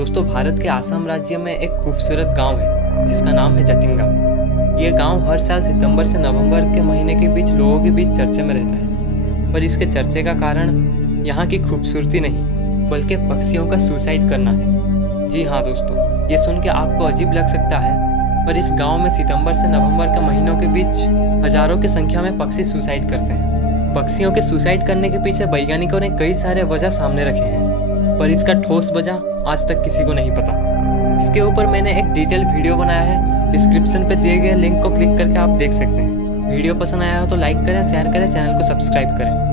दोस्तों, भारत के आसाम राज्य में एक खूबसूरत गांव है जिसका नाम है जतिंगा। ये गांव हर साल सितंबर से नवंबर के महीने के बीच लोगों के बीच चर्चे में रहता है। पर इसके चर्चे का कारण यहाँ की खूबसूरती नहीं, बल्कि पक्षियों का सुसाइड करना है। जी हाँ दोस्तों, ये सुन के आपको अजीब लग सकता है, पर इस गांव में सितंबर से नवंबर के महीनों के बीच हजारों की संख्या में पक्षी सुसाइड करते हैं। पक्षियों के सुसाइड करने के पीछे वैज्ञानिकों ने कई सारे वजह सामने रखे हैं, पर इसका ठोस वजह आज तक किसी को नहीं पता। इसके ऊपर मैंने एक डिटेल वीडियो बनाया है, डिस्क्रिप्शन पे दिए गए लिंक को क्लिक करके आप देख सकते हैं। वीडियो पसंद आया हो तो लाइक करें, शेयर करें, चैनल को सब्सक्राइब करें।